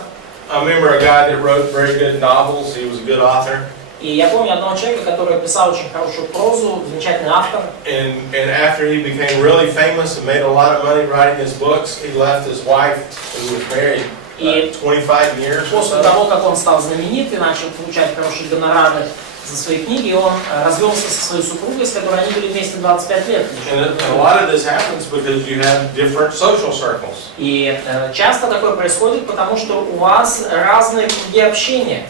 I remember a guy that wrote very good novels. He was a good author. И я помню одного человека, который писал очень хорошую прозу, замечательный автор. And after he became really famous and made a lot of money writing his books, he left his wife, who was married 25 years. После того, как он стал знаменит и начал получать хорошие гонорары за свои книги, он развелся со своей супругой, с которой они были вместе 25 лет. And a lot of this happens because you have different social circles. И часто такое происходит, потому что у вас разные круги общения.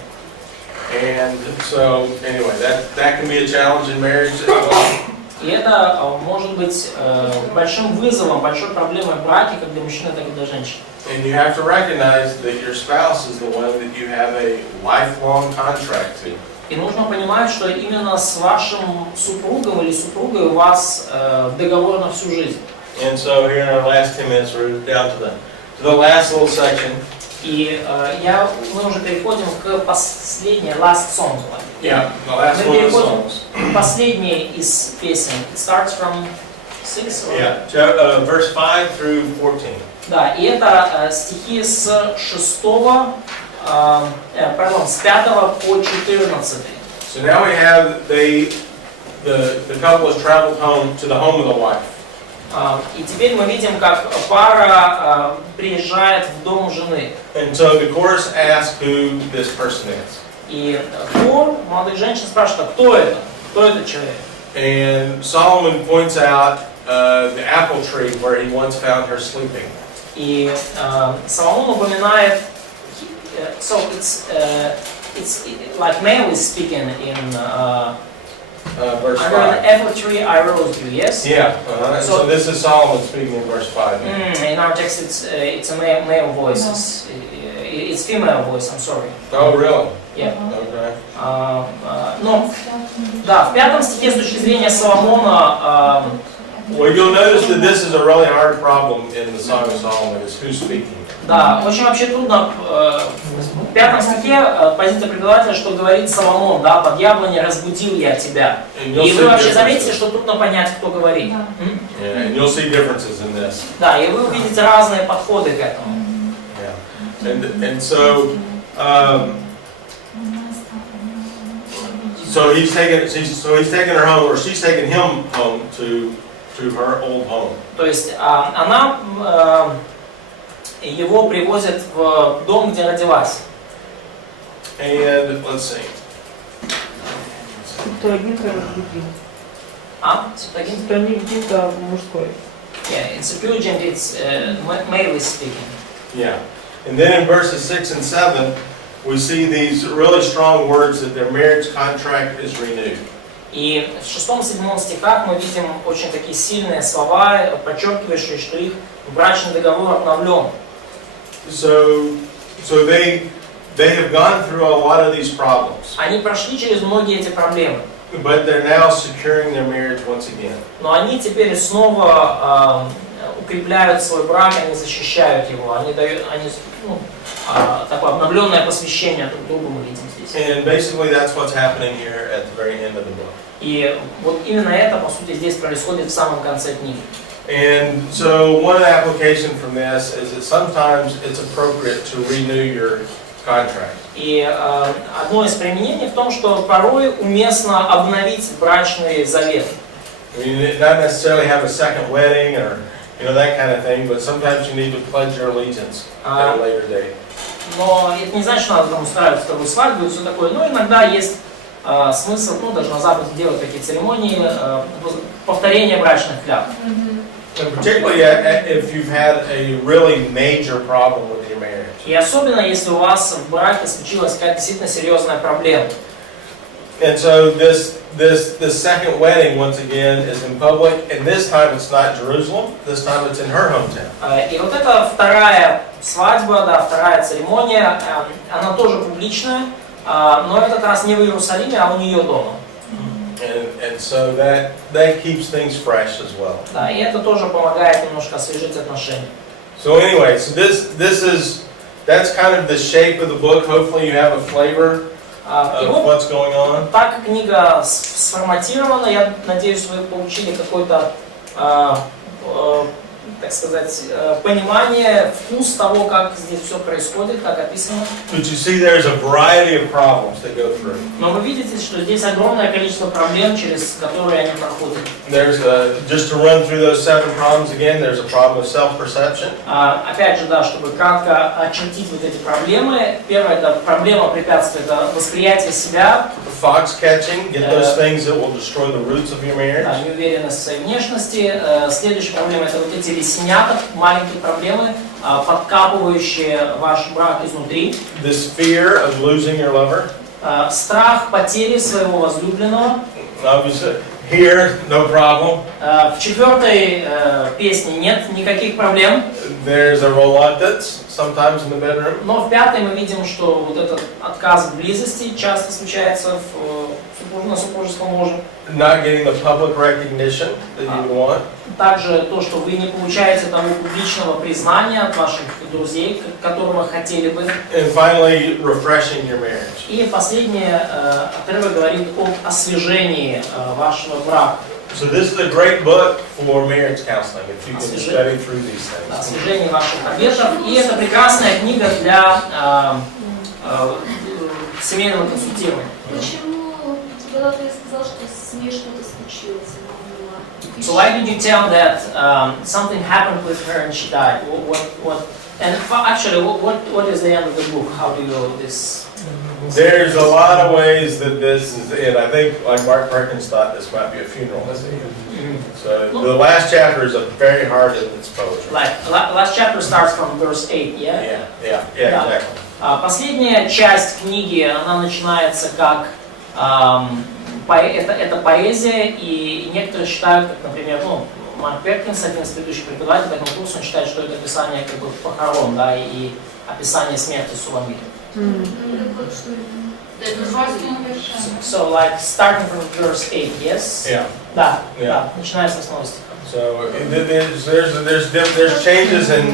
And so, anyway, that can be a challenge in marriage as well. И это может быть большим вызовом, большой проблемой в браке, как для мужчины, так и для женщин. And you have to recognize that your spouse is the one that you have a lifelong contract to. И нужно понимать, что именно с вашим супругом или супругой у вас договор на всю жизнь. And so here in our last 10 minutes, we're down to the last little section. И мы уже переходим к последней, last song. Yeah, the last Мы one of the переходим songs. к последней из песен. It starts from 6. Yeah, verse 5 through 14. Да, и это стихи с 5 по 14. So now we have the couple has traveled home to the home of the wife. И теперь мы видим, как пара приезжает в дом жены. And so the chorus asks who this person is. И хор молодых женщин спрашивает, кто это? Кто этот человек? And Solomon points out the apple tree where he once found her sleeping. И Соломон упоминает, so it's like male is speaking in verse under 5. the apple tree I rose you, yes? Yeah, so this is Solomon speaking in verse 5. In our text it's a male voice, it's female voice, I'm sorry. Oh, really? Yeah. Okay. Но, да, в 5 стихе с точки зрения Соломона, Well, you'll notice that this is a really hard problem in the Song of Solomon, is who's speaking. да, очень вообще трудно, в 5 стихе позиция преподавателя, что говорит Соломон, да, под яблони разбудил я тебя. И вы вообще заметите, что трудно понять, кто говорит. Yeah, and you'll see differences in this. Да, и вы увидите разные подходы к этому. Yeah. And so he's taking her home, or she's taking him home to her old home. То есть она его привозит в дом, где родилась. And let's see. Септуагинта разбудил. Септуагинта мужской. Yeah, in Septuagint it's male is speaking. Yeah. And then in verses 6 and 7, we see these really strong words that their marriage contract is renewed. И в 6-7 стихах мы видим очень такие сильные слова, подчеркивающие, что их брачный договор обновлен. So they have gone through a lot of these problems. Они прошли через многие эти проблемы. But they're now securing their marriage once again. Но они теперь снова укрепляют свой брак, они защищают его, они дают, такое обновленное посвящение друг другу мы видим здесь. And basically that's what's happening here at the very end of the book. И вот именно это, по сути, здесь происходит в самом конце книги. And so one application from this is that sometimes it's appropriate to renew your contract. И одно из применений в том, что порой уместно обновить брачный завет. I mean, not necessarily have a second wedding or that kind of thing, but sometimes you need to pledge your allegiance at a later date. Но это не значит, что надо там устраивать вторую свадьбу и все такое. Но иногда есть смысл, даже на Западе делать такие церемонии, повторения брачных клятв. And particularly if you've had a really major problem with your marriage. И особенно, если у вас в браке случилась какая-то действительно серьезная проблема. And so this second wedding, once again, is in public, and this time it's not Jerusalem, this time it's in her hometown. И вот эта вторая свадьба, да, вторая церемония, она тоже публичная, но в этот раз не в Иерусалиме, а у нее дома. And so that keeps things fresh as well. Да, и это тоже помогает немножко освежить отношения. So anyway, so that's kind of the shape of the book. Hopefully you have a flavor of what's going on. Так книга сформатирована, я надеюсь, вы получили какой-то, так сказать, понимание, вкус того, как здесь все происходит, как описано. But you see there's a variety of problems that go through. Но вы видите, что здесь огромное количество проблем, через которые они проходят. There's just to run through those 7 problems again, there's a problem of self-perception. Опять же, да, чтобы кратко очертить вот эти проблемы. Первая это проблема препятствия, это восприятие себя. Fox catching, get those things that will destroy the roots of your marriage. Да, неуверенность в своей внешности. Следующая проблема это вот эти лисенята, маленькие проблемы, подкапывающие ваш брак изнутри. This fear of losing your lover. Страх потери своего возлюбленного. Obviously, here, no problem. В 4 песне нет никаких проблем. There's a reluctance sometimes in the bedroom. Но в 5 мы видим, что вот этот отказ от близости часто случается на супружеском ложе. Not getting the public recognition that you want. Также то, что вы не получаете того публичного признания от ваших друзей, которого хотели бы. And finally, refreshing your marriage. И последний отрывок говорит об освежении вашего брака. So this is a great book for marriage counseling if you can study through these things. Освежение ваших обетов. И это прекрасная книга для семейного консультирования. Почему когда ты сказал, что с ней что-то случилось? So why did you tell that something happened with her and she died? And actually, what is the end of the book? How do you this? There's a lot of ways that this is it. I think, like Mark Perkins thought, this might be a funeral. So the last chapter is a very hard in its poetry. Like last chapter starts from verse 8, yeah? Yeah, Да. exactly. Последняя часть книги, она начинается как это поэзия, и некоторые считают, как, например, Марк Перкинс, один из предыдущих преподавателей по этому курсу, он считает, что это описание как бы похорон, да, и описание смерти Суламиты. So like starting from verse 8, yes? Yeah. Да, Yeah. да, начиная с 8 стиха. So there's changes in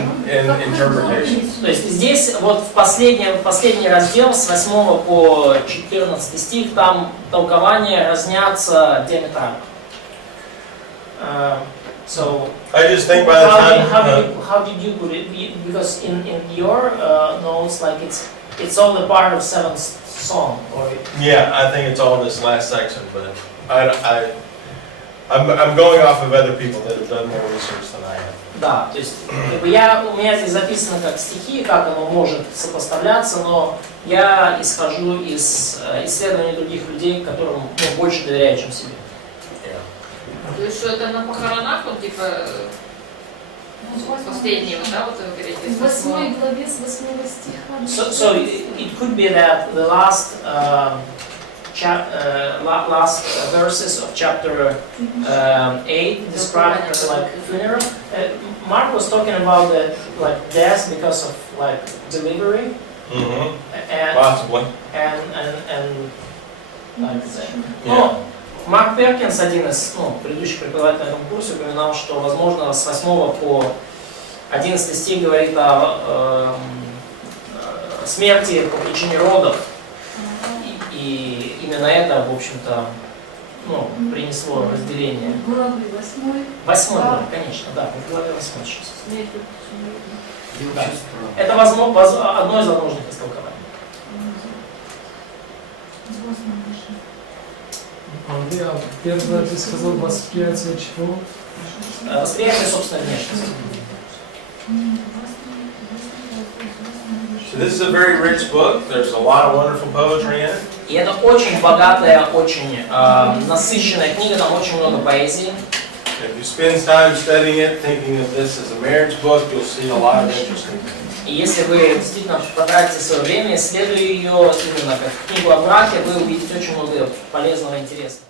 interpretation. То есть здесь вот в последний раздел с 8 по 14 стих, там толкования разнятся диаметрально. So I just think by the time how did you put it? Because in your notes, like it's all the part of seventh song, or yeah, I think it's all in this last section, but I'm going off of other people that have done more research than I have. да, то есть как бы у меня здесь записано как стихи, как оно может сопоставляться, но я исхожу из исследований других людей, которым больше доверяю, чем себе. То есть что это на похоронах, вот типа последнего, да, вот вы говорите? В 8 главе с 8 стиха. So it could be that the last verses of chapter 8 describe like funeral. Mark was talking about the like death because of like delivery. And, Possibly. And like that. Марк Перкинс, один из предыдущих преподавателей на этом курсе, упоминал, что, возможно, с 8 по 11 стих говорит о смерти по причине родов. И именно это, в общем-то, принесло разделение. Главы 8. 8 глава, конечно, да, в главе 8 сейчас. Да. Это одно из возможных истолкований. Андрей, а первое ты сказал восприятие чего? Восприятие собственной внешности. So this is a very rich book. There's a lot of wonderful poetry in it. И это очень богатая, очень насыщенная книга, там очень много поэзии. If you spend time studying it, thinking of this as a marriage book, you'll see a lot of interesting things. И если вы действительно потратите свое время, исследуя ее именно как книгу о браке, вы увидите очень много полезного и интересного.